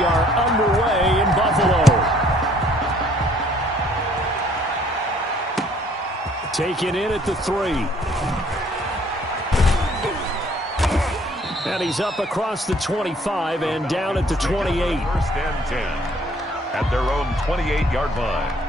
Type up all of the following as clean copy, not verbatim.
we are underway in Buffalo. Taken in at the 3. And he's up across the 25 and down at the 28. First and 10 at their own 28-yard line.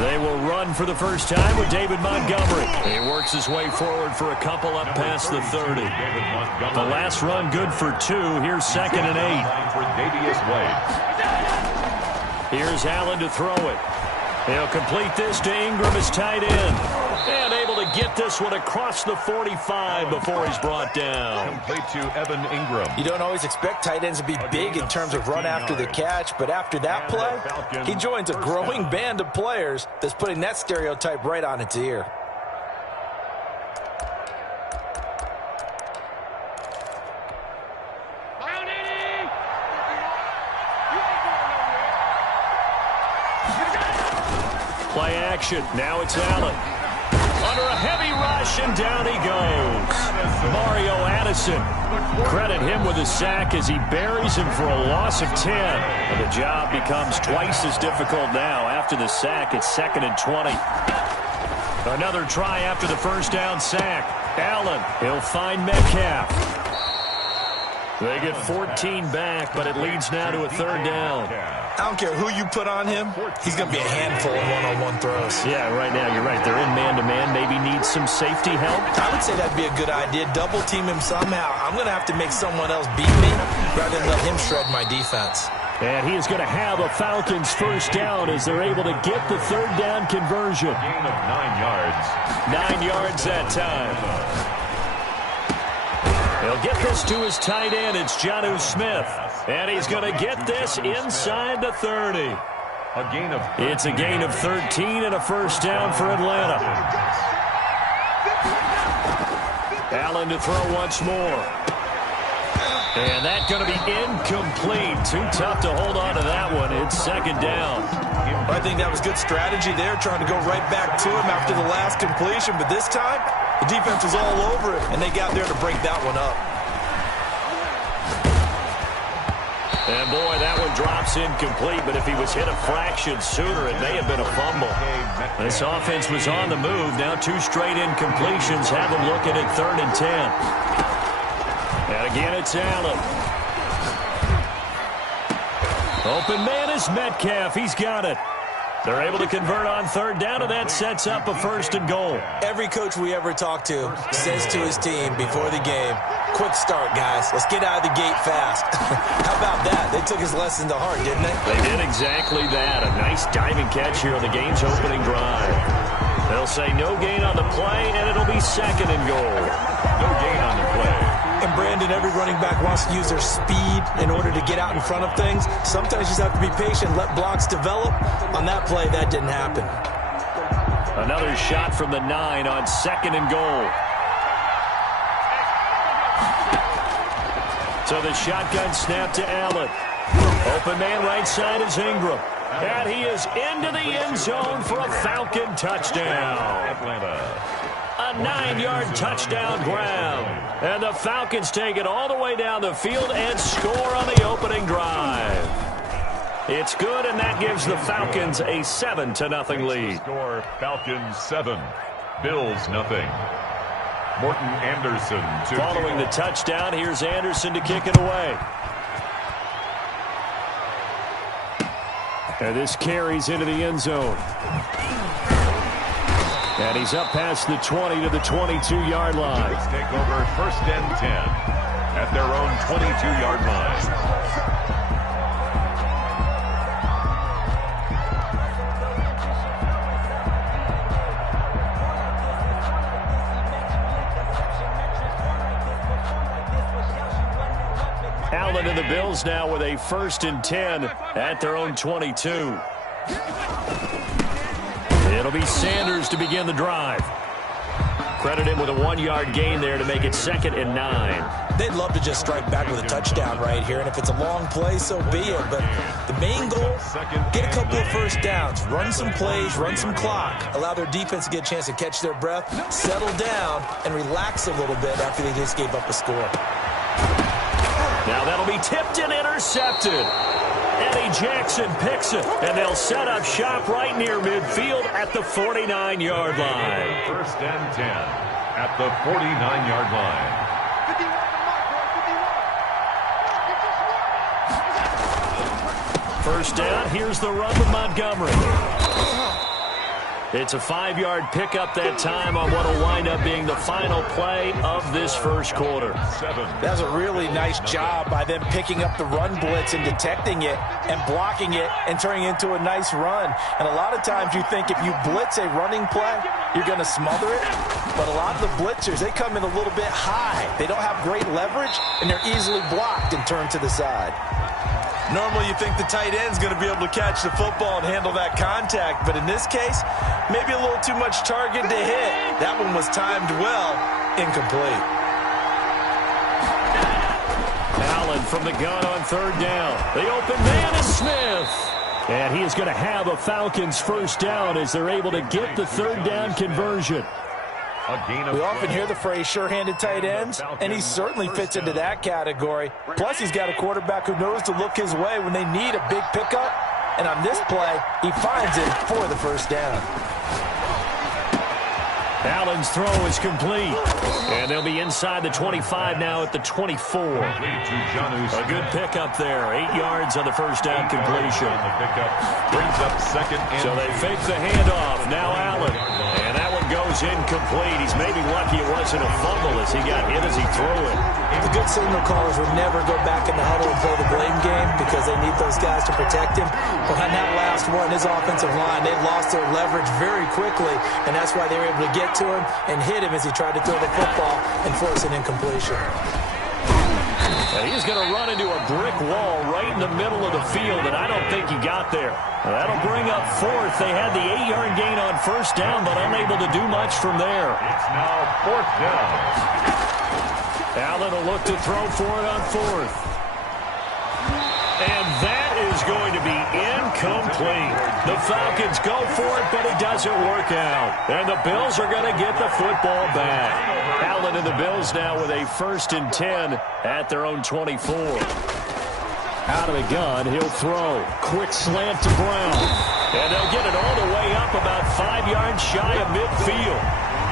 They will run for the first time with David Montgomery. He works his way forward for a couple up past the 30. The last run good for 2. Here's 2nd and 8. Here's Allen to throw it. He'll complete this to Ingram as tight end. And able to get this one across the 45 before he's brought down. Complete to Evan Ingram. You don't always expect tight ends to be big in terms of run after the catch, but after that play, he joins a growing band of players that's putting that stereotype right on its ear. Play action. Now it's Allen. Under a heavy rush, and down he goes. Mario Addison. Credit him with a sack as he buries him for a loss of 10. And the job becomes twice as difficult now. After the sack, it's 2nd and 20. Another try after the first down sack. Allen, he'll find Metcalf. They get 14 back, but it leads now to a 3rd down. I don't care who you put on him. He's going to be a handful of one-on-one throws. Yeah, right now you're right. They're in man-to-man. Maybe need some safety help. I would say that'd be a good idea. Double team him somehow. I'm going to have to make someone else beat me rather than let him shred my defense. And he is going to have a Falcons first down as they're able to get the 3rd down conversion. Gain of 9 yards. 9 yards that time. He'll get this to his tight end. It's Jonnu Smith. And he's going to get this inside the 30. It's a gain of 13 and a first down for Atlanta. Allen to throw once more. And that's going to be incomplete. Too tough to hold on to that one. It's 2nd down. I think that was good strategy there, trying to go right back to him after the last completion. But this time, the defense was all over it, and they got there to break that one up. And, boy, that one drops incomplete. But if he was hit a fraction sooner, it may have been a fumble. This offense was on the move. Now 2 straight incompletions have them looking at 3rd and 10. And again, it's Allen. Open man is Metcalf. He's got it. They're able to convert on 3rd down, and that sets up a 1st and goal. Every coach we ever talk to says to his team before the game, quick start, guys. Let's get out of the gate fast. How about that? They took his lesson to heart, didn't they? They did exactly that. A nice diving catch here on the game's opening drive. They'll say no gain on the play, and it'll be 2nd and goal. No gain on the play. And, Brandon, every running back wants to use their speed in order to get out in front of things. Sometimes you just have to be patient, let blocks develop. On that play, that didn't happen. Another shot from the 9 on 2nd and goal. So the shotgun snap to Allen. Open man right side is Ingram. And he is into the end zone for a Falcon touchdown. Atlanta. A 9-yard touchdown grab. And the Falcons take it all the way down the field and score on the opening drive. It's good, and that gives the Falcons a 7-0 lead. Score Falcons 7, Bills nothing. Morton Anderson following the touchdown. Here's Anderson to kick it away. And this carries into the end zone. And he's up past the 20 to the 22-yard line. Let's take over 1st and 10 at their own 22-yard line. Allen and the Bills now with a 1st and 10 at their own 22. It'll be Sanders to begin the drive. Credit him with a 1-yard gain there to make it 2nd and 9. They'd love to just strike back with a touchdown right here, and if it's a long play, so be it. But the main goal, get a couple of first downs, run some plays, run some clock, allow their defense to get a chance to catch their breath, settle down, and relax a little bit after they just gave up a score. Now that'll be tipped and intercepted. Eddie Jackson picks it, and they'll set up shop right near midfield at the 49-yard line. 1st and 10 at the 49-yard line. First down, here's the run with Montgomery. It's a 5-yard pickup that time on what will wind up being the final play of this first quarter. That's a really nice job by them picking up the run blitz and detecting it and blocking it and turning it into a nice run. And a lot of times you think if you blitz a running play, you're going to smother it. But a lot of the blitzers, they come in a little bit high. They don't have great leverage, and they're easily blocked and turned to the side. Normally you think the tight end's going to be able to catch the football and handle that contact, but in this case, maybe a little too much target to hit. That one was timed well, incomplete. Allen from the gun on 3rd down. The open man is Smith. And he is going to have a Falcons first down as they're able to get the 3rd down conversion. We often hear the phrase sure-handed tight ends, and he certainly fits into that category. Plus, he's got a quarterback who knows to look his way when they need a big pickup. And on this play, he finds it for the first down. Allen's throw is complete. And they'll be inside the 25 now at the 24. A good pickup there. 8 yards on the first down completion. The pickup brings up 2nd and so they fake the handoff. Now Allen. And that one goes incomplete. He's maybe lucky it wasn't a fumble as he got hit as he threw it. The good signal callers would never go back in the huddle and play the blame game because they need those guys to protect him. But on that last one, his offensive line, they lost their leverage very quickly, and that's why they were able to get to him and hit him as he tried to throw the football and force an incompletion. And he's going to run into a brick wall right in the middle of the field, and I don't think he got there. That'll bring up 4th. They had the 8-yard gain on first down, but unable to do much from there. It's now 4th down. Allen will look to throw for it on 4th. And that is going to be incomplete. The Falcons go for it, but it doesn't work out. And the Bills are going to get the football back. Allen and the Bills now with a 1st and 10 at their own 24. Out of the gun, he'll throw. Quick slant to Brown. And they'll get it all the way up about 5 yards shy of midfield.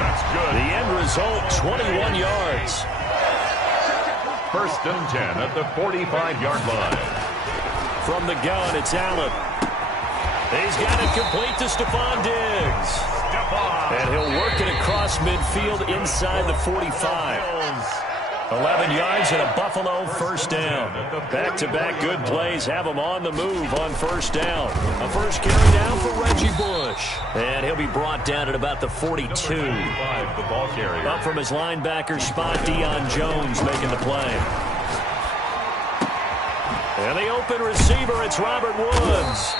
That's good. The end result, 21 yards. 1st and 10 at the 45-yard line. From the gun, it's Allen. He's got it complete to Stephon Diggs. And he'll work it across midfield inside the 45. 11 yards and a Buffalo first down. Back-to-back good plays have him on the move on first down. A first carry down for Reggie Bush. And he'll be brought down at about the 42. Up from his linebacker spot, Deion Jones making the play. And the open receiver, it's Robert Woods.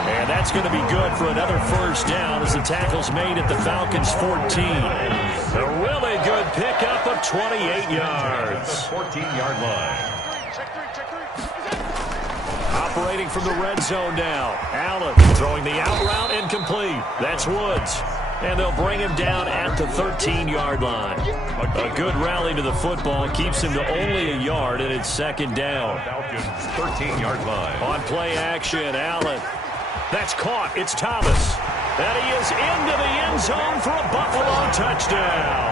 And that's going to be good for another first down as the tackle's made at the Falcons' 14. A really good pickup of 28 yards. 14-yard line. Operating from the red zone now. Allen throwing the out route incomplete. That's Woods. And they'll bring him down at the 13-yard line. A good rally to the football keeps him to only a yard, and it's 2nd down. Falcons 13-yard line. On play action, Allen. That's caught. It's Thomas. And he is into the end zone for a Buffalo touchdown.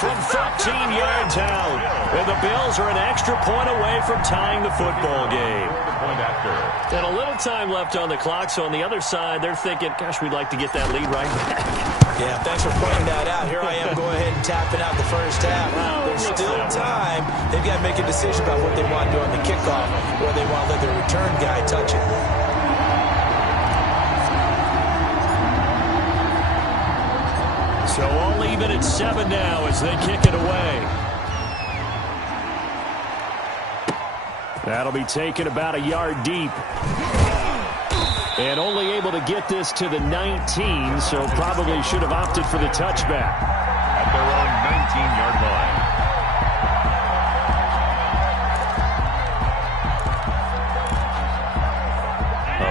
From 13 yards out. And the Bills are an extra point away from tying the football game. And a little time left on the clock, so on the other side, they're thinking, gosh, we'd like to get that lead right back. Yeah, thanks for pointing that out. Here I am going ahead and tapping out the first half. There's still time. They've got to make a decision about what they want to do on the kickoff, or they want to let their return guy touch it. So all even at 7 now as they kick it away. That'll be taken about a yard deep. And only able to get this to the 19, so probably should have opted for the touchback. 19-yard line.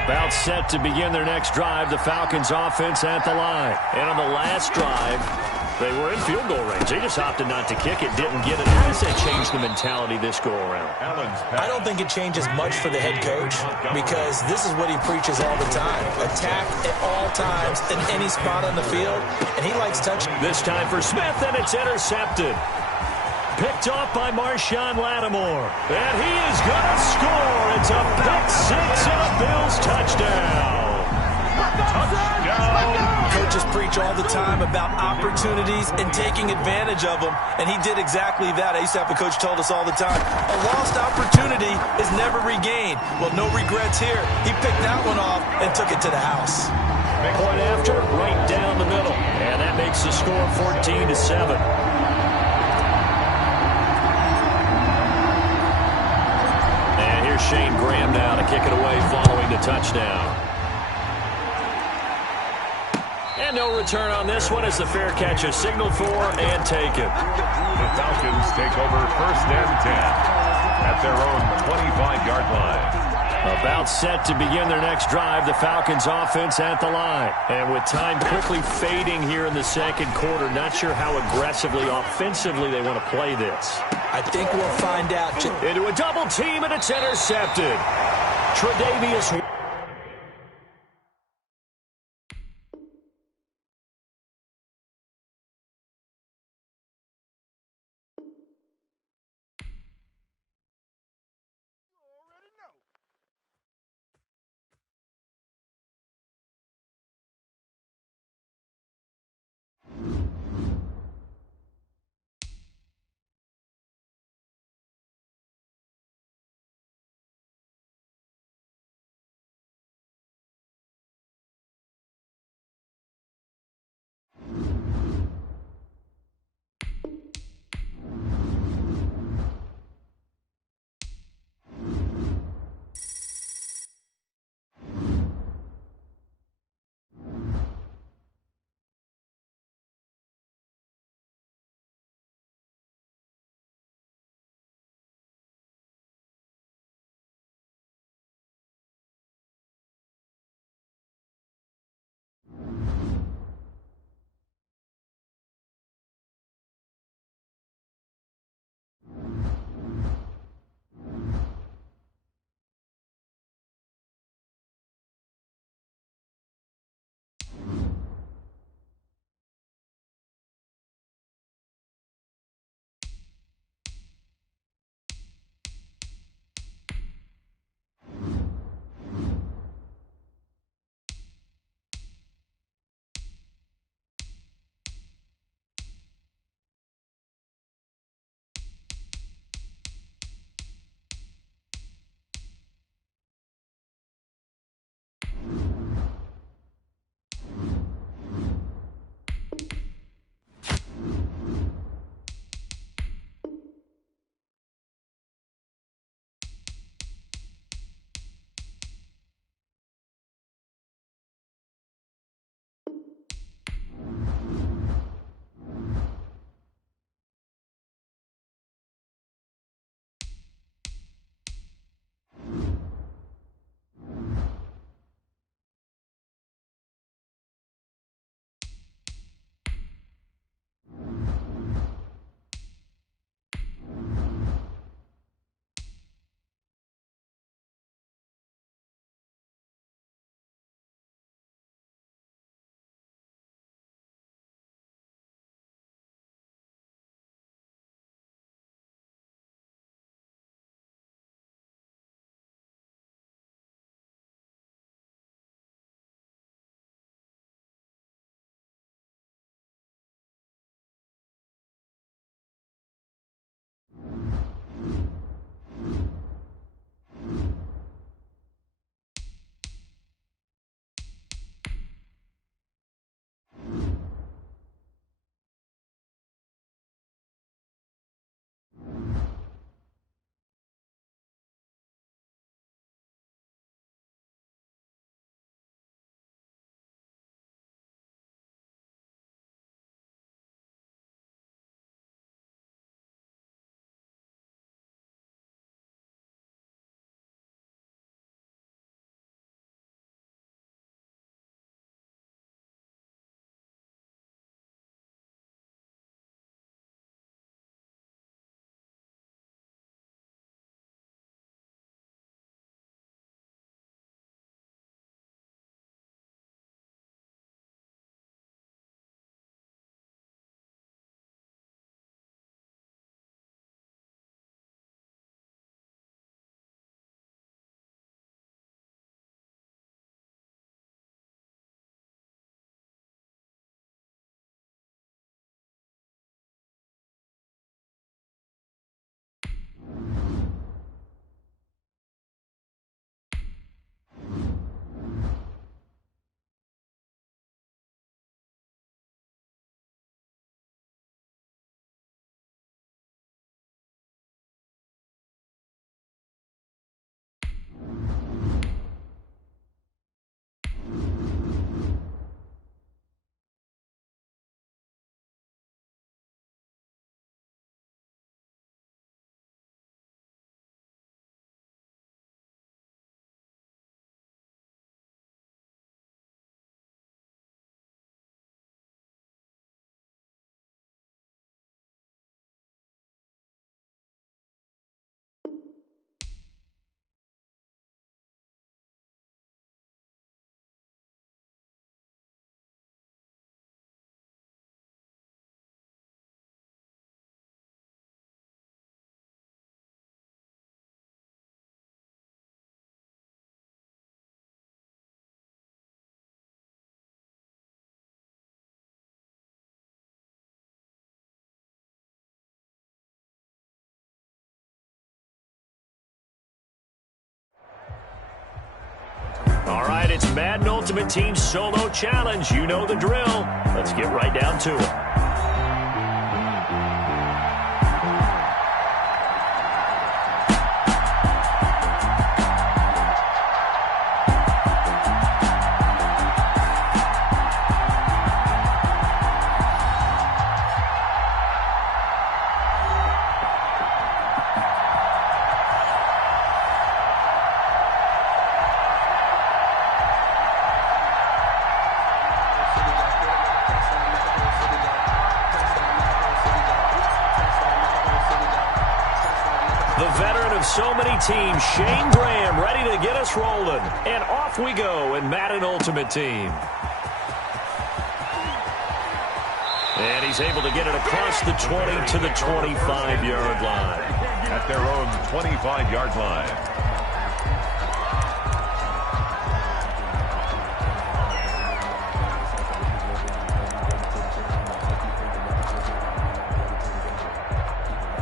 About set to begin their next drive, the Falcons offense at the line. And on the last drive, they were in field goal range. They just opted not to kick it, didn't get it. How does that change the mentality this go-around? I don't think it changes much for the head coach because this is what he preaches all the time. Attack at all times in any spot on the field, and he likes touching. This time for Smith, and it's intercepted. Picked off by Marshawn Lattimore. And he is going to score. It's a pick six and a Bills touchdown. Coaches preach all the time about opportunities and taking advantage of them, and he did exactly that. I used to have a coach told us all the time, a lost opportunity is never regained. Well, no regrets here. He picked that one off and took it to the house. Point after, right down the middle. And that makes the score 14-7. And here's Shane Graham now to kick it away following the touchdown. And no return on this one as the fair catch is signaled for and taken. The Falcons take over 1st and 10 at their own 25-yard line. About set to begin their next drive, the Falcons offense at the line. And with time quickly fading here in the second quarter, not sure how aggressively, offensively they want to play this. I think we'll find out. Into a double team, and it's intercepted. Tre'Davious All right, it's Madden Ultimate Team Solo Challenge. You know the drill. Let's get right down to it. The veteran of so many teams, Shane Graham, ready to get us rolling. And off we go in Madden Ultimate Team. And he's able to get it across the 20 to the 25-yard line. At their own 25-yard line.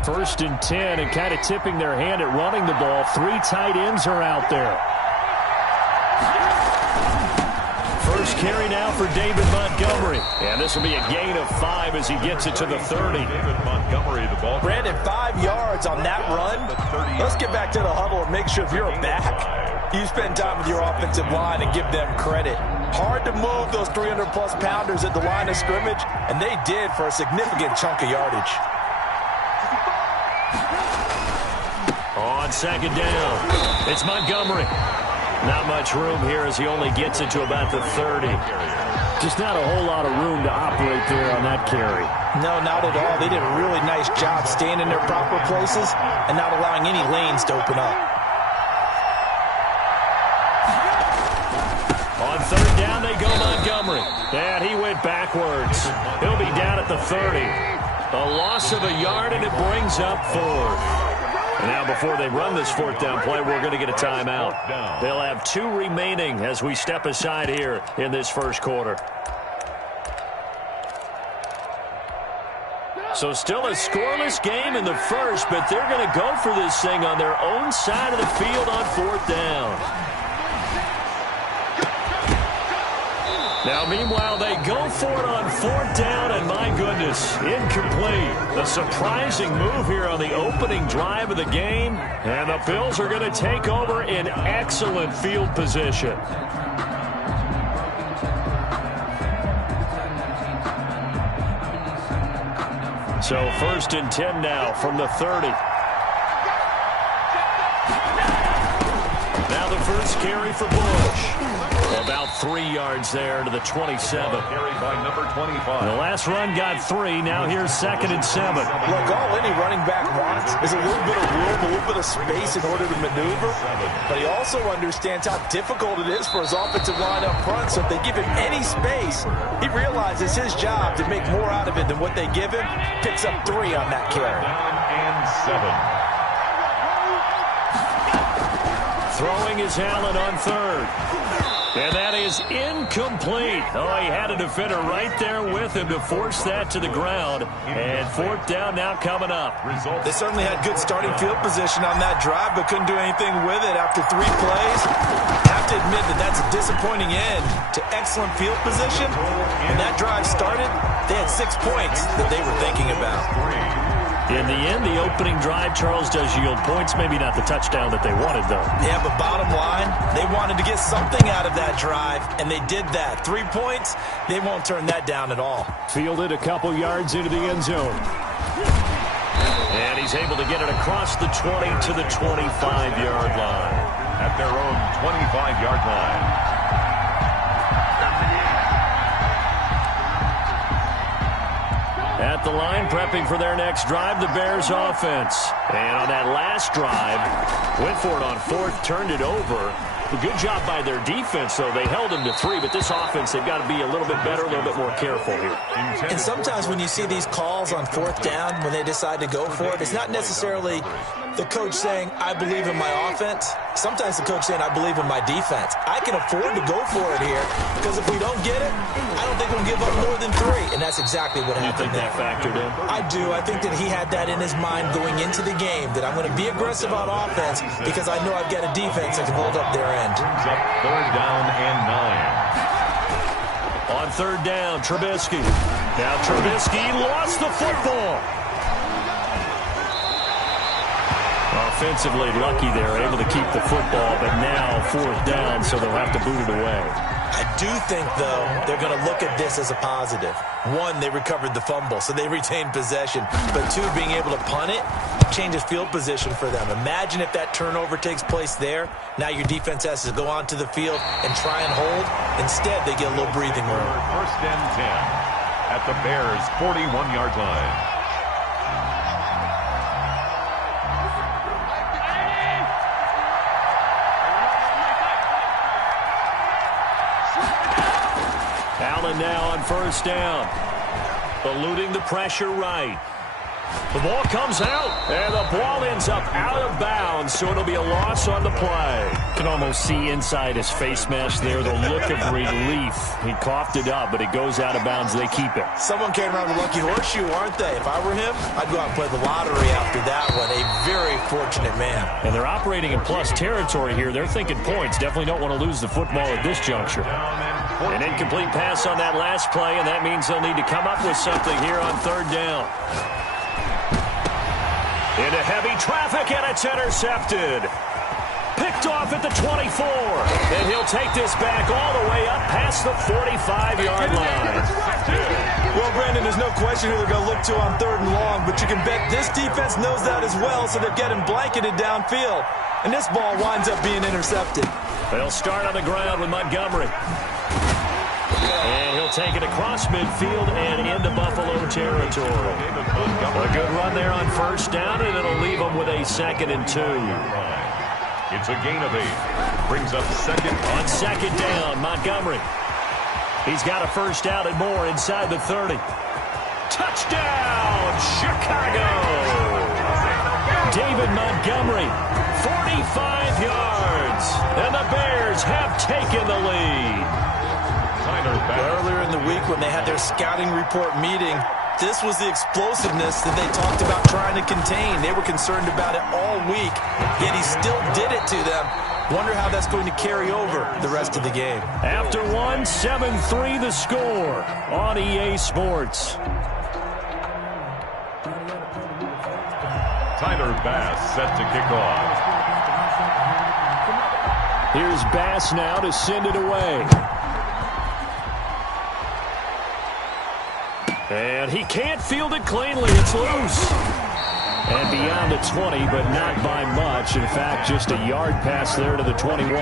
First and 10, and kind of tipping their hand at running the ball. 3 tight ends are out there. First carry now for David Montgomery. And this will be a gain of 5 as he gets it to the 30. David Montgomery, the ball. Brandon, 5 yards on that run. Let's get back to the huddle and make sure if you're a back, you spend time with your offensive line and give them credit. Hard to move those 300-plus pounders at the line of scrimmage, and they did for a significant chunk of yardage. On second down, it's Montgomery. Not much room here as he only gets it to about the 30. Just not a whole lot of room to operate there on that carry. No, not at all. They did a really nice job staying in their proper places and not allowing any lanes to open up. On third down, they go Montgomery. And he went backwards. He'll be down at the 30. A loss of a yard, and it brings up 4th. Now, before they run this 4th down play, we're going to get a timeout. They'll have 2 remaining as we step aside here in this first quarter. So still a scoreless game in the first, but they're going to go for this thing on their own side of the field on 4th down. Now, meanwhile, they go for it on 4th down, and my goodness, incomplete. A surprising move here on the opening drive of the game, and the Bills are going to take over in excellent field position. So first and 10 now from the 30. Now the first carry for Bush. About 3 yards there to the 27. Carried by number 25. The last run got 3. Now here's 2nd and 7. Look, all any running back wants is a little bit of room, a little bit of space in order to maneuver. But he also understands how difficult it is for his offensive line up front. So if they give him any space, he realizes his job to make more out of it than what they give him. Picks up 3 on that carry. And 7. Throwing is Allen on 3rd. And that is incomplete. Oh, he had a defender right there with him to force that to the ground. And 4th down now coming up. They certainly had good starting field position on that drive, but couldn't do anything with it after 3 plays. I have to admit that that's a disappointing end to excellent field position. When that drive started, they had 6 points that they were thinking about. In the end, the opening drive, Charles, does yield points. Maybe not the touchdown that they wanted, though. Yeah, but bottom line, they wanted to get something out of that drive, and they did that. 3 points, they won't turn that down at all. Fielded a couple yards into the end zone. And he's able to get it across the 20 to the 25-yard line. At their own 25-yard line. At the line, prepping for their next drive, the Bears offense. And on that last drive, went for it on 4th, turned it over. A good job by their defense, though. They held them to 3, but this offense, they've got to be a little bit better, a little bit more careful here. And sometimes when you see these calls on 4th down, when they decide to go for it, it's not necessarily the coach saying, I believe in my offense. Sometimes the coach saying, I believe in my defense. I can afford to go for it here, because if we don't get it, I don't think we'll give up more than 3. And that's exactly what happened. You think that factored in? I do. I think that he had that in his mind going into the game that I'm going to be aggressive on offense because I know I've got a defense that can hold up their end. Brings up 3rd down and 9. On 3rd down, Trubisky. Now Trubisky lost the football. Offensively lucky they're able to keep the football, but now 4th down, so they'll have to boot it away. I do think, though, they're going to look at this as a positive. 1, they recovered the fumble, so they retained possession. But 2, being able to punt it changes field position for them. Imagine if that turnover takes place there. Now your defense has to go onto the field and try and hold. Instead, they get a little breathing room. 1st and 10 at the Bears' 41-yard line. Allen now on 1st down. Eluding the pressure right. The ball comes out, and the ball ends up out of bounds, so it'll be a loss on the play. You can almost see inside his face mask there the look of relief. He coughed it up, but it goes out of bounds. They keep it. Someone came around with a lucky horseshoe, aren't they? If I were him, I'd go out and play the lottery after that one. A very fortunate man. And they're operating in plus territory here. They're thinking points. Definitely don't want to lose the football at this juncture. An incomplete pass on that last play, and that means they'll need to come up with something here on 3rd down. Into heavy traffic, and it's intercepted. Picked off at the 24. And he'll take this back all the way up past the 45-yard line. Well, Brandon, there's no question who they're going to look to on 3rd and long, but you can bet this defense knows that as well, so they're getting blanketed downfield. And this ball winds up being intercepted. They'll start on the ground with Montgomery. And he'll take it across midfield and into Buffalo territory. A good run there on 1st down, and it'll leave them with a 2nd and 2. It's a gain of 8. Brings up 2nd. On 2nd down, Montgomery. He's got a 1st down and more inside the 30. Touchdown, Chicago! David Montgomery, 45 yards. And the Bears have taken the lead. Earlier in the week when they had their scouting report meeting, this was the explosiveness that they talked about trying to contain. They were concerned about it all week, yet he still did it to them. Wonder how that's going to carry over the rest of the game. After 1, 7-3 the score on EA Sports. Tyler Bass set to kick off. Here's Bass now to send it away. And he can't field it cleanly. It's loose. And beyond the 20, but not by much. In fact, just a yard pass there to the 21.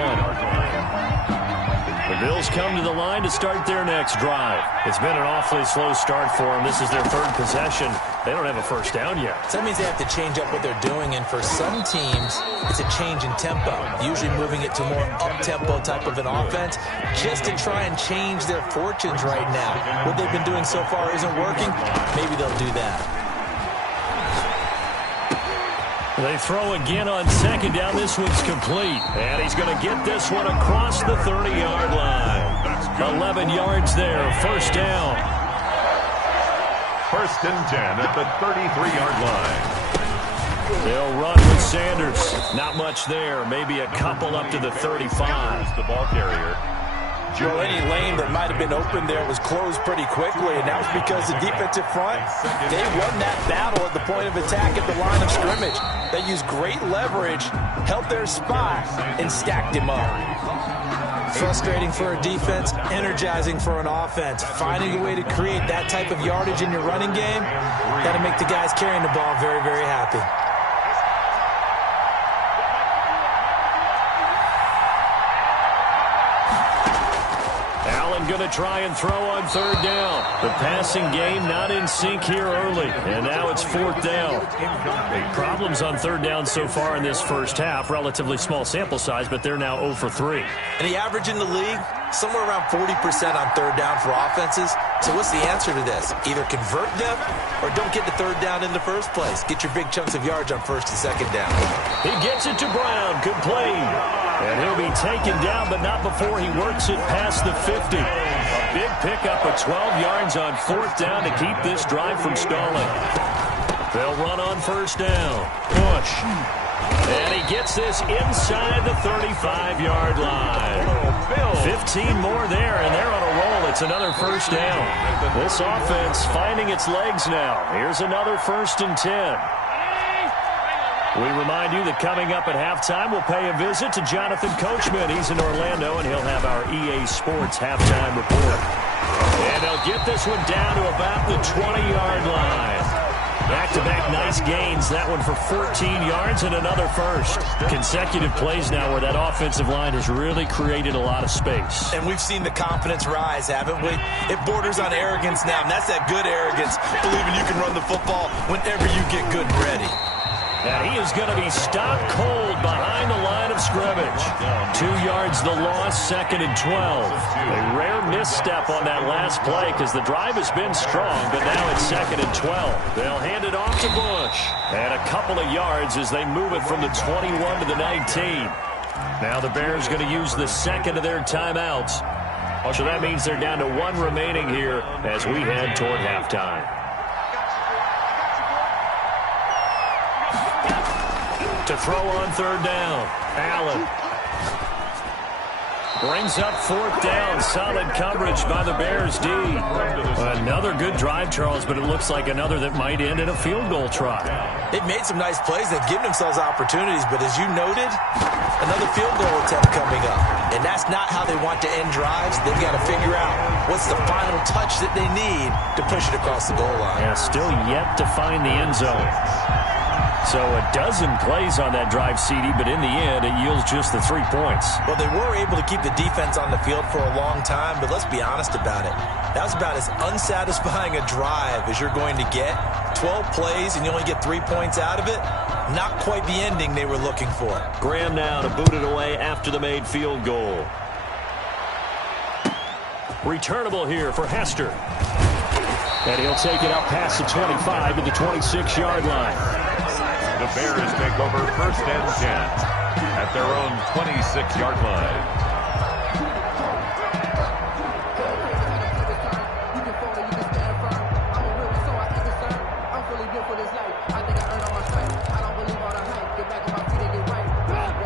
The Bills come to the line to start their next drive. It's been an awfully slow start for them. This is their 3rd possession. They don't have a 1st down yet. So that means they have to change up what they're doing, and for some teams, it's a change in tempo, usually moving it to more up-tempo type of an offense, just to try and change their fortunes right now. What they've been doing so far isn't working. Maybe they'll do that. They throw again on 2nd down. This one's complete. And he's going to get this one across the 30-yard line. 11 yards there. 1st down. 1st and 10 at the 33-yard line. They'll run with Sanders. Not much there. Maybe a couple up to the 35. The ball carrier. Well, any lane that might have been open there was closed pretty quickly, and that was because the defensive front, they won that battle at the point of attack at the line of scrimmage. They used great leverage, held their spot, and stacked him up. Frustrating for a defense, energizing for an offense. Finding a way to create that type of yardage in your running game, that'll make the guys carrying the ball very, very happy. Going to try and throw on 3rd down. The passing game not in sync here early. And now it's 4th down. Problems on 3rd down so far in this 1st half. Relatively small sample size, but they're now 0 for 3. And the average in the league, somewhere around 40% on 3rd down for offenses. So what's the answer to this? Either convert them or don't get the 3rd down in the first place. Get your big chunks of yards on 1st and 2nd down. He gets it to Brown. Complete. And he'll be taken down, but not before he works it past the 50. A big pickup of 12 yards on 4th down to keep this drive from stalling. They'll run on first down. Push. And he gets this inside the 35-yard line. 15 more there, and they're on a roll. It's another first down. This offense finding its legs now. Here's another 1st and 10. We remind you that coming up at halftime, we'll pay a visit to Jonathan Coachman. He's in Orlando, and he'll have our EA Sports halftime report. And they'll get this one down to about the 20-yard line. Back-to-back nice gains. That one for 14 yards and another first. Consecutive plays now where that offensive line has really created a lot of space. And we've seen the confidence rise, haven't we? It borders on arrogance now, and that's that good arrogance, believing you can run the football whenever you get good and ready. And he is going to be stopped cold behind the line of scrimmage. 2 yards the loss, 2nd and 12. A rare misstep on that last play because the drive has been strong, but now it's 2nd and 12. They'll hand it off to Bush. And a couple of yards as they move it from the 21 to the 19. Now the Bears going to use the second of their timeouts. So that means they're down to 1 remaining here as we head toward halftime. To throw on 3rd down. Allen brings up 4th down. Solid coverage by the Bears D. Another good drive, Charles, but it looks like another that might end in a field goal try. They've made some nice plays. They've given themselves opportunities, but as you noted, another field goal attempt coming up. And that's not how they want to end drives. They've got to figure out what's the final touch that they need to push it across the goal line. Yeah, still yet to find the end zone. So a dozen plays on that drive, CD, but in the end, it yields just the 3 points. Well, they were able to keep the defense on the field for a long time, but let's be honest about it. That was about as unsatisfying a drive as you're going to get. 12 plays and you only get 3 points out of it. Not quite the ending they were looking for. Graham now to boot it away after the made field goal. Returnable here for Hester. And he'll take it up past the 25 to the 26-yard line. The Bears take over 1st and 10 at their own 26-yard line.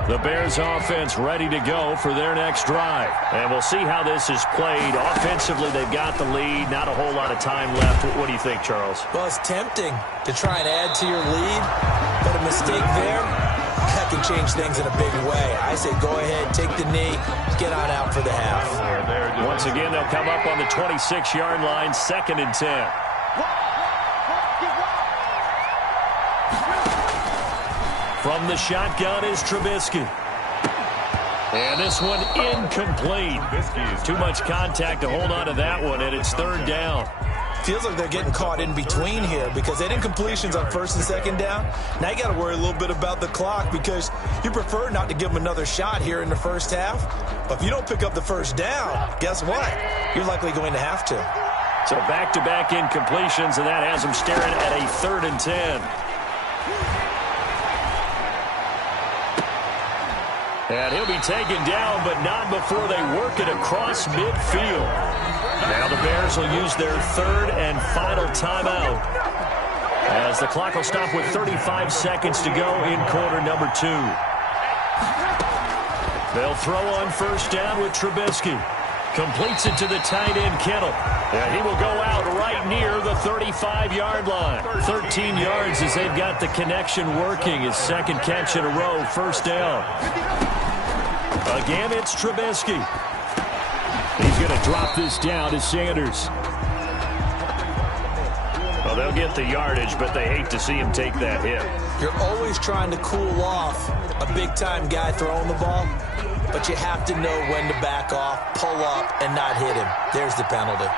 The Bears offense ready to go for their next drive. And we'll see how this is played. Offensively, they've got the lead. Not a whole lot of time left. What do you think, Charles? Well, it's tempting to try and add to your lead, but a mistake there, that can change things in a big way. I say go ahead, take the knee, get on out for the half. Once again, they'll come up on the 26-yard line, 2nd and 10. From the shotgun is Trubisky. And this one incomplete. Too much contact to hold on to that one, and it's 3rd down. Feels like they're getting caught in between here because they had incompletions on 1st and 2nd down. Now you got to worry a little bit about the clock because you prefer not to give them another shot here in the first half. But if you don't pick up the 1st down, guess what? You're likely going to have to. So back-to-back incompletions, and that has them staring at a 3rd and 10. And he'll be taken down, but not before they work it across midfield. Now the Bears will use their 3rd and final timeout, as the clock will stop with 35 seconds to go in quarter number 2. They'll throw on 1st down with Trubisky. Completes it to the tight end, Kittle. And he will go out right near the 35-yard line. 13 yards as they've got the connection working. His 2nd catch in a row, 1st down. Again, it's Trubisky. He's going to drop this down to Sanders. Well, they'll get the yardage, but they hate to see him take that hit. You're always trying to cool off a big-time guy throwing the ball, but you have to know when to back off, pull up, and not hit him. There's the penalty.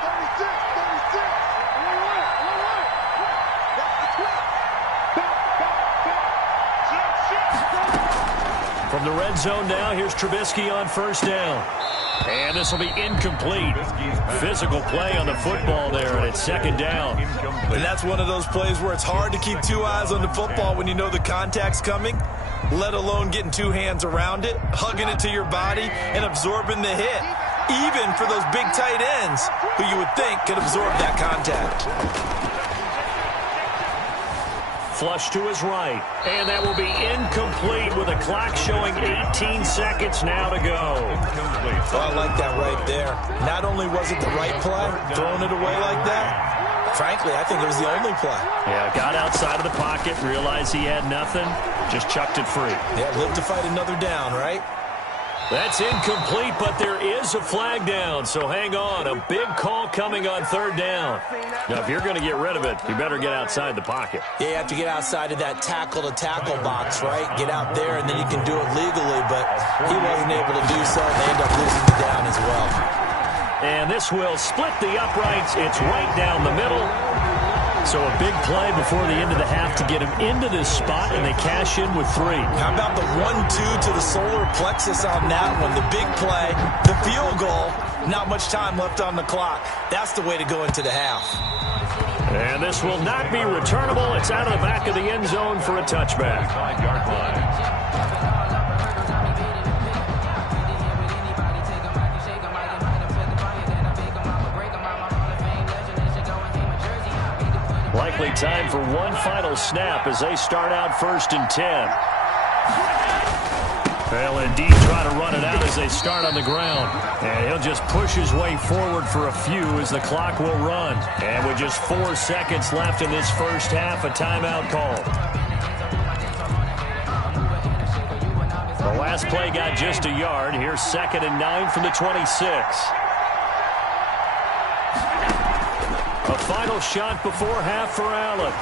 From the red zone now, here's Trubisky on 1st down. And this will be incomplete. Physical play on the football there, and it's 2nd down. And that's one of those plays where it's hard to keep 2 eyes on the football when you know the contact's coming, let alone getting 2 hands around it, hugging it to your body, and absorbing the hit, even for those big tight ends who you would think could absorb that contact. flush to his right. And that will be incomplete with a clock showing 18 seconds now to go. Incomplete. Oh, I like that right there. Not only was it the right play, throwing it away like that, frankly, I think it was the only play. Yeah, got outside of the pocket, realized he had nothing, just chucked it free. Yeah, live to fight another down, right? That's incomplete, but there is a flag down, so hang on. A big call coming on third down. Now, if you're going to get rid of it, you better get outside the pocket. Yeah, you have to get outside of that tackle-to-tackle box, right? Get out there, and then you can do it legally, but he wasn't able to do so, and they end up losing the down as well. And this will split the uprights. It's right down the middle. So a big play before the end of the half to get him into this spot, and they cash in with 3. How about the 1-2 to the solar plexus on that one? The big play, the field goal, not much time left on the clock. That's the way to go into the half. And this will not be returnable. It's out of the back of the end zone for a touchback. 5-yard line. Likely time for one final snap as they start out 1st and 10. They'll indeed try to run it out as they start on the ground. And he'll just push his way forward for a few as the clock will run. And with just 4 seconds left in this first half, a timeout called. The last play got just a yard. Here's 2nd and 9 from the 26. A final shot before half for Allen.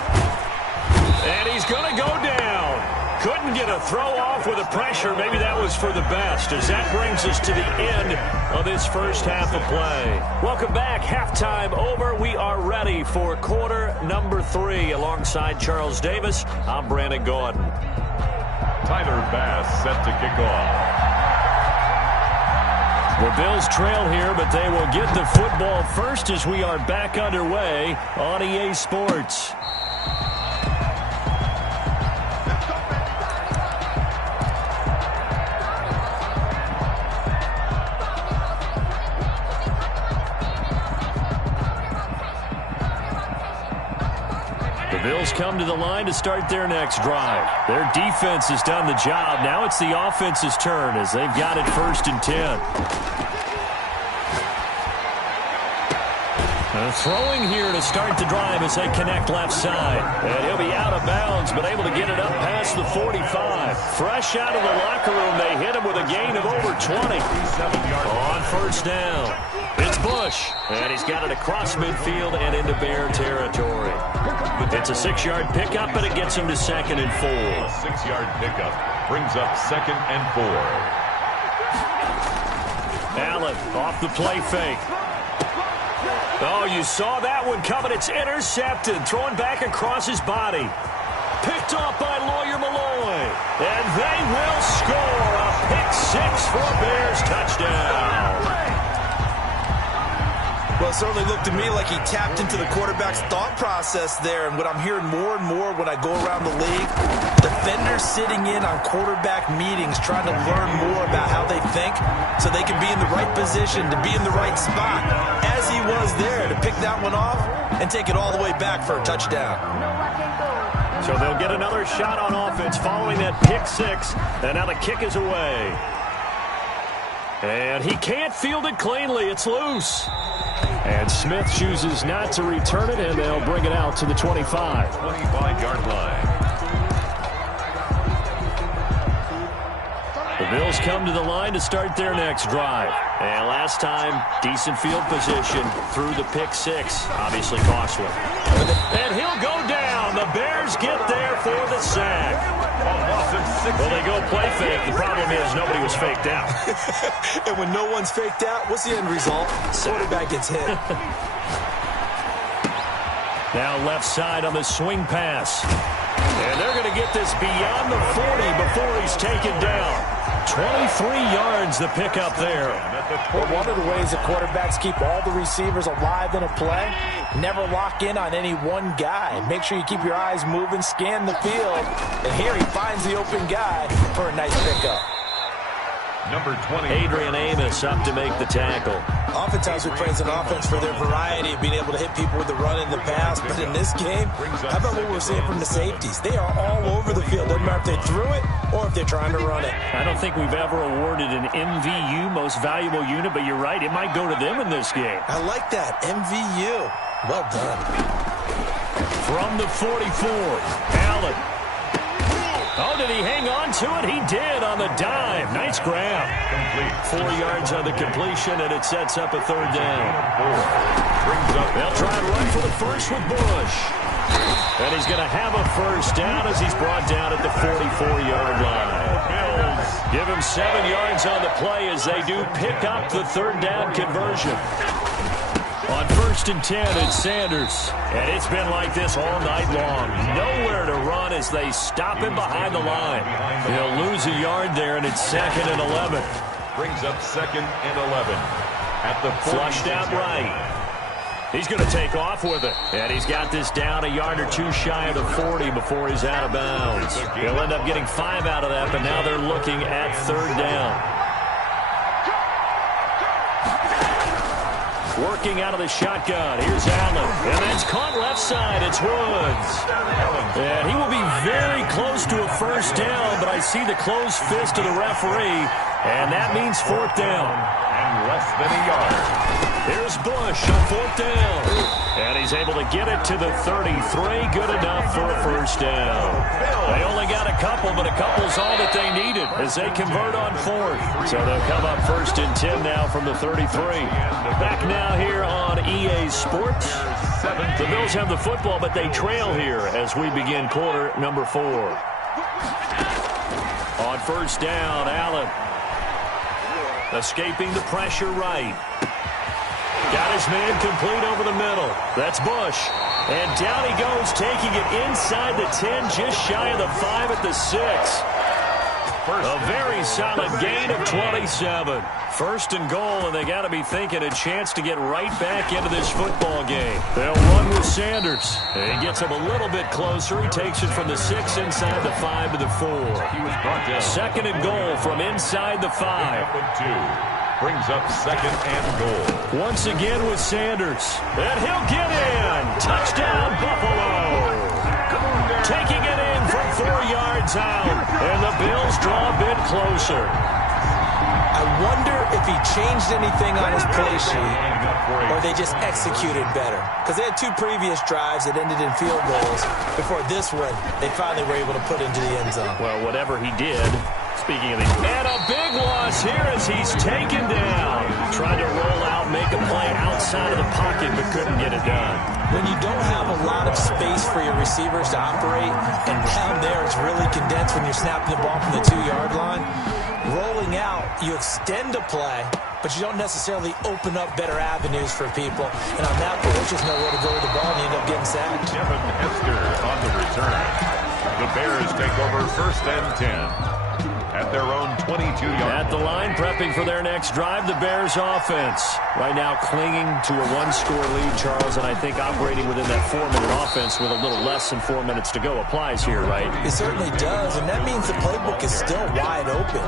And he's going to go down. Couldn't get a throw off with the pressure. Maybe that was for the best, as that brings us to the end of this first half of play. Welcome back. Halftime over. We are ready for quarter number 3. Alongside Charles Davis, I'm Brandon Gordon. Tyler Bass set to kick off. The Bills trail here, but they will get the football first as we are back underway on EA Sports. The Bills come to the line to start their next drive. Their defense has done the job. Now it's the offense's turn as they've got it 1st and 10. Throwing here to start the drive as they connect left side. And he'll be out of bounds, but able to get it up past the 45. Fresh out of the locker room, they hit him with a gain of over 20. On 1st down, it's Bush. And he's got it across midfield and into Bear territory. It's a 6-yard pickup, but it gets him to 2nd and 4. A 6-yard pickup brings up 2nd and 4. Allen off the play fake. Oh, you saw that one coming. It's intercepted. Thrown back across his body. Picked off by Lawyer Malloy. And they will score a pick-6 for a Bears touchdown. Well, it certainly looked to me like he tapped into the quarterback's thought process there. And what I'm hearing more and more when I go around the league, defenders sitting in on quarterback meetings trying to learn more about how they think so they can be in the right position to be in the right spot, as he was there to pick that one off and take it all the way back for a touchdown. So they'll get another shot on offense following that pick-6. And now the kick is away. And he can't field it cleanly. It's loose. And Smith chooses not to return it, and they'll bring it out to the 25. 25-yard line. The Bills come to the line to start their next drive. And last time, decent field position through the pick-6. Obviously costly. And he'll go down. The Bears get there for the sack. Well, they go play fake. The problem is nobody was faked out. And when no one's faked out, what's the end result? Quarterback gets hit. Now left side on the swing pass. And they're going to get this beyond the 40 before he's taken down. 23 yards the pickup there. Well, one of the ways that quarterbacks keep all the receivers alive in a play, never lock in on any one guy. Make sure you keep your eyes moving, scan the field. And here he finds the open guy for a nice pickup. Number 20. Adrian Amos up to make the tackle. Oftentimes we praise an offense for their variety of being able to hit people with the run in the pass, but in this game, how about what we're seeing from the safeties? They are all over the field. Doesn't matter if they threw it or if they're trying to run it. I don't think we've ever awarded an MVU, most valuable unit, but you're right, it might go to them in this game. I like that, MVU. Well done. From the 44, Allen. Oh, did he hang on to it? He did on the dive. Nice grab. Complete. 4 yards on the completion, and it sets up a third down. Brings up. They'll try and run for the first with Bush. And he's going to have a first down as he's brought down at the 44-yard line. Give him 7 yards on the play as they do pick up the third down conversion. On 1st and 10, it's Sanders. And it's been like this all night long. Nowhere to run as they stop him behind the line. He'll lose a yard there, and it's 2nd and 11. Brings up 2nd and 11. At the Flushed out right. He's going to take off with it. And he's got this down a yard or two shy of the 40 before he's out of bounds. He'll end up getting 5 out of that, but now they're looking at third down. Working out of the shotgun. Here's Allen. And it's caught left side. It's Woods. And he will be very close to a first down, but I see the closed fist of the referee, and that means 4th down. And less than a yard. Here's Bush on 4th down. And he's able to get it to the 33. Good enough for a first down. They only got a couple, but a couple's all that they needed as they convert on 4th. So they'll come up 1st and 10 now from the 33. Back now here on EA Sports. The Bills have the football, but they trail here as we begin quarter number 4. On 1st down, Allen. Escaping the pressure right. Got his man complete over the middle. That's Bush. And down he goes, taking it inside the 10, just shy of the 5 at the 6. A very solid gain of 27. 1st and goal, and they got to be thinking a chance to get right back into this football game. They'll run with Sanders. And he gets him a little bit closer. He takes it from the 6 inside the 5 to the 4. He was brought down. 2nd and goal from inside the 5. Brings up 2nd and goal. Once again with Sanders. And he'll get in. Touchdown, Buffalo. Taking it in from 4 yards out. And the Bills draw a bit closer. I wonder if he changed anything on his play sheet or they just executed better. Because they had 2 previous drives that ended in field goals. Before this one, they finally were able to put into the end zone. Well, whatever he did. Speaking of the... And a big loss here as he's taken down. Tried to roll out, make a play outside of the pocket, but couldn't get it done. When you don't have a lot of space for your receivers to operate, and down there it's really condensed when you're snapping the ball from the 2-yard line, rolling out, you extend a play, but you don't necessarily open up better avenues for people. And on that point, there's just nowhere to go with the ball, and you end up getting sacked. Kevin Hester on the return. The Bears take over 1st and 10. At their own 22-yard. At the line, prepping for their next drive, the Bears offense. Right now clinging to a 1-score lead, Charles, and I think operating within that 4-minute offense with a little less than 4 minutes to go applies here, right? It certainly does, and that means the playbook is still wide open.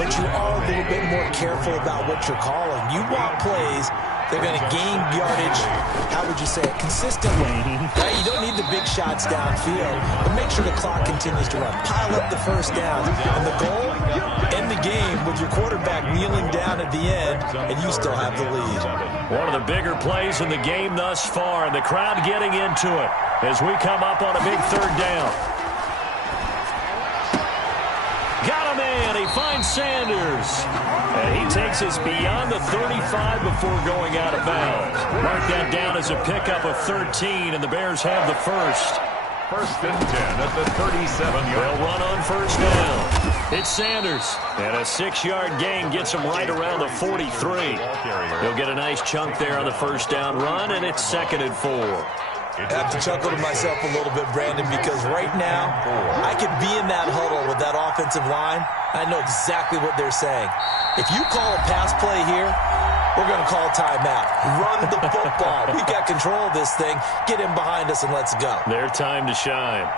But you are a little bit more careful about what you're calling. You want plays. They're going to gain yardage, how would you say it, consistently. Right? You don't need the big shots downfield, but make sure the clock continues to run. Pile up the first down. And the goal, end the game with your quarterback kneeling down at the end, and you still have the lead. One of the bigger plays in the game thus far, and the crowd getting into it as we come up on a big third down. Got him in. He finds Sanders. And he takes us beyond the 35 before going out of bounds. Mark that down as a pickup of 13, and the Bears have the first. 1st and 10 at the 37-yard. They'll run on 1st down. It's Sanders. And a 6-yard gain gets him right around the 43. He'll get a nice chunk there on the 1st down run, and it's 2nd and 4. I have to chuckle to myself a little bit, Brandon, because right now I could be in that huddle with that offensive line. I know exactly what they're saying. If you call a pass play here, we're going to call timeout. Run the football. We've got control of this thing. Get him behind us and let's go. Their time to shine.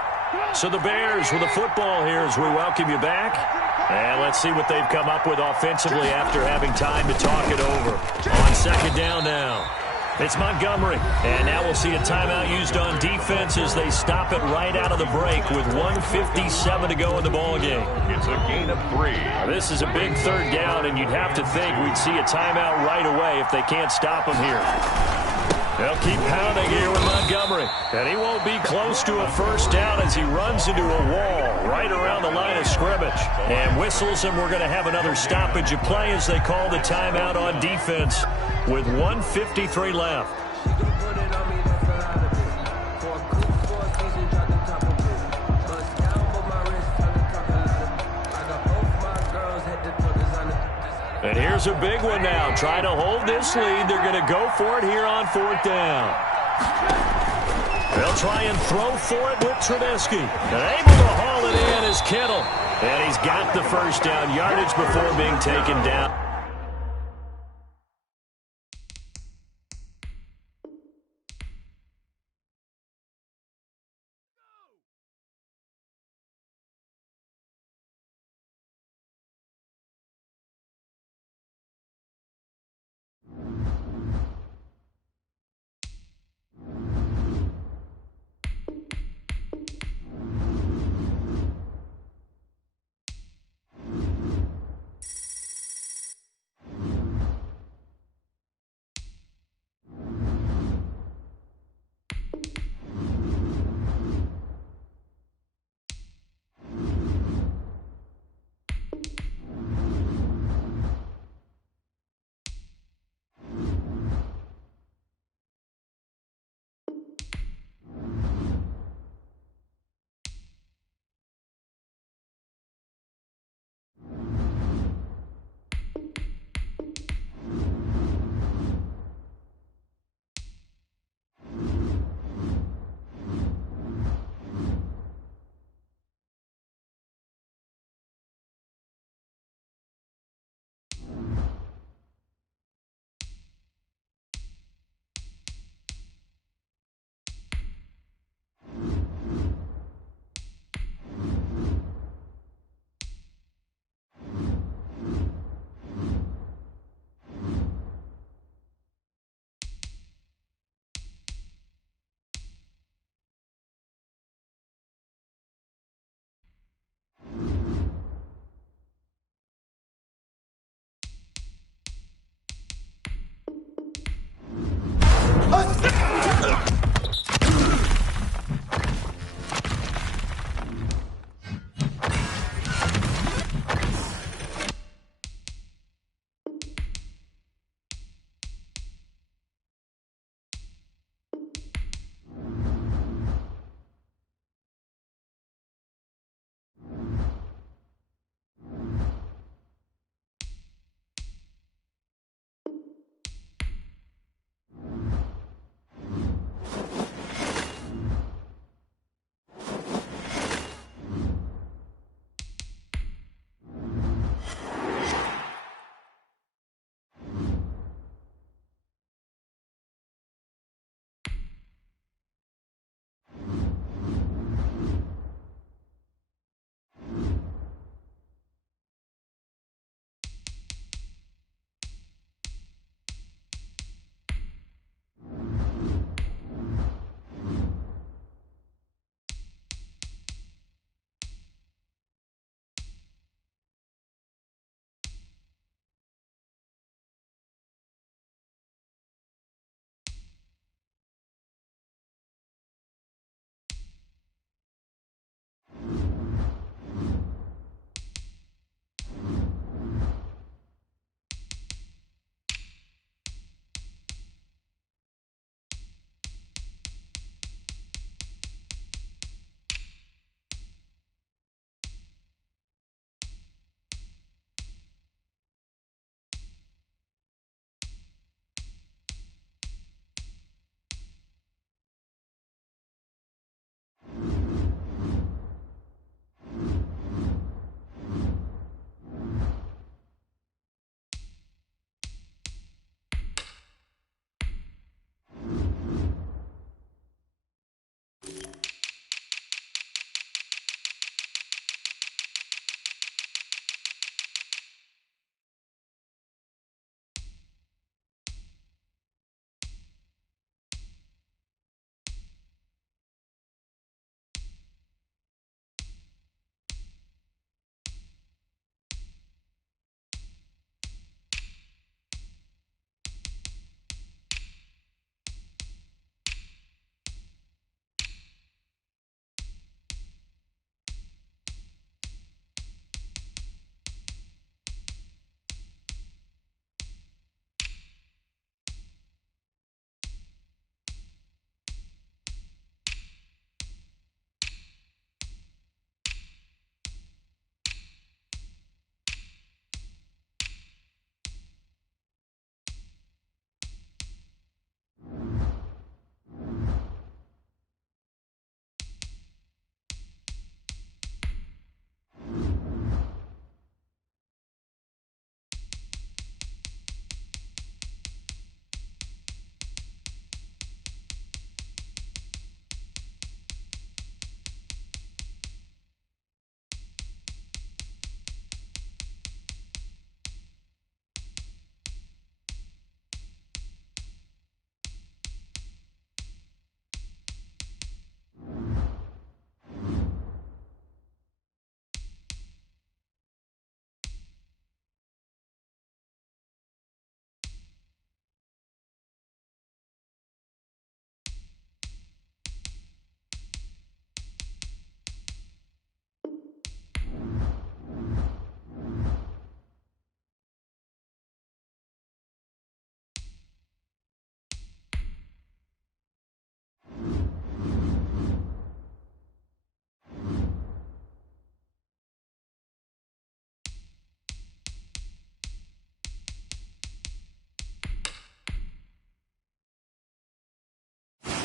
So the Bears with the football here as we welcome you back. And let's see what they've come up with offensively after having time to talk it over. On second down now. It's Montgomery. And now we'll see a timeout used on defense as they stop it right out of the break with 1:57 to go in the ballgame. It's a gain of 3. This is a big third down, and you'd have to think we'd see a timeout right away if they can't stop him here. They'll keep pounding here with Montgomery. And he won't be close to a first down as he runs into a wall right around the line of scrimmage. And whistles, and we're going to have another stoppage of play as they call the timeout on defense with 1:53 left. And here's a big one now. Trying to hold this lead. They're going to go for it here on 4th down. They'll try and throw for it with Trubisky. And able to haul it in is Kittle. And he's got the first down yardage before being taken down.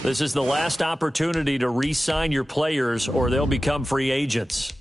This is the last opportunity to re-sign your players or they'll become free agents.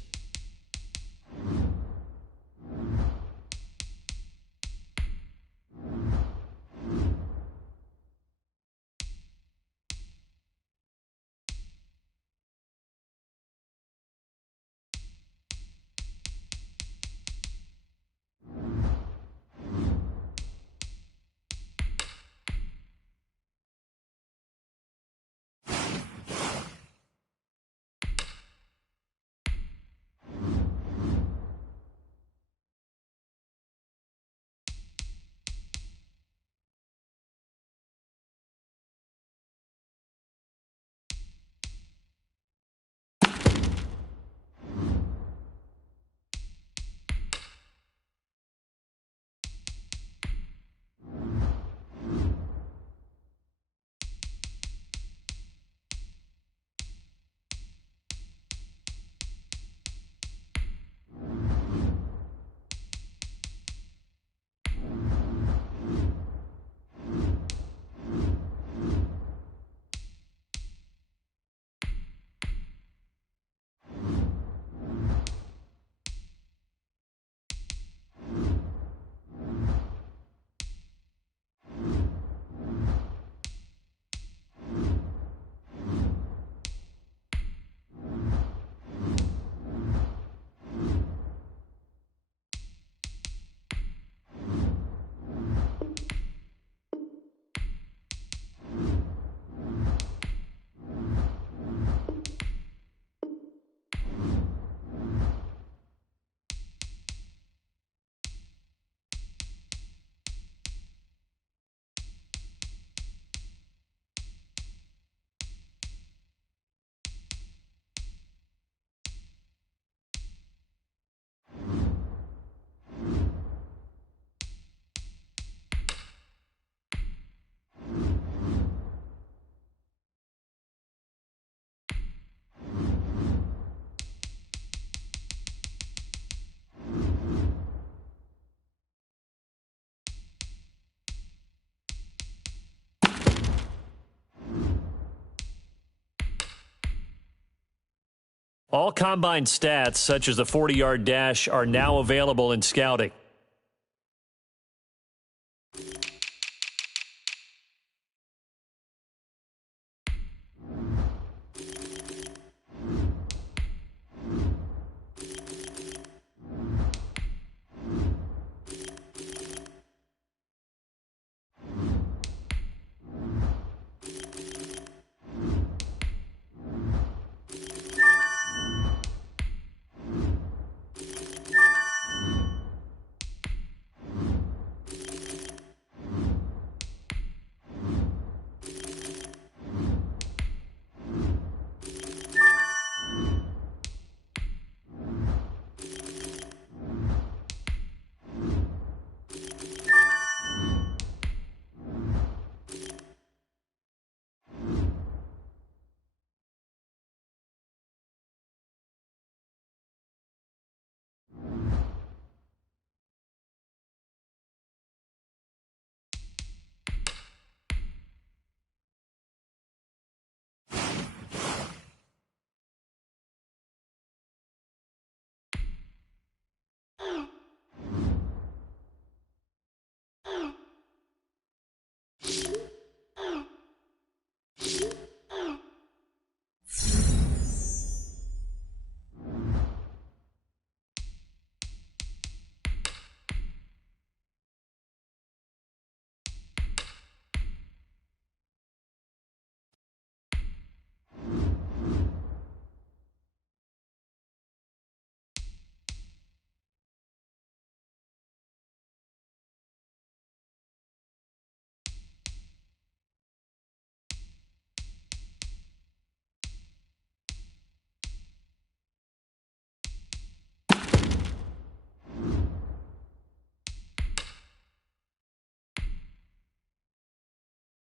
All combine stats, such as the 40-yard dash, are now available in scouting.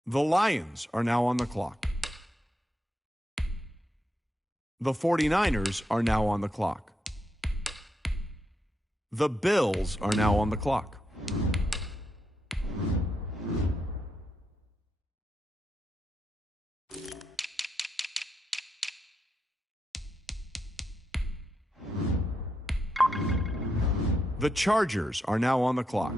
The Lions are now on the clock. The 49ers are now on the clock. The Bills are now on the clock. The Chargers are now on the clock.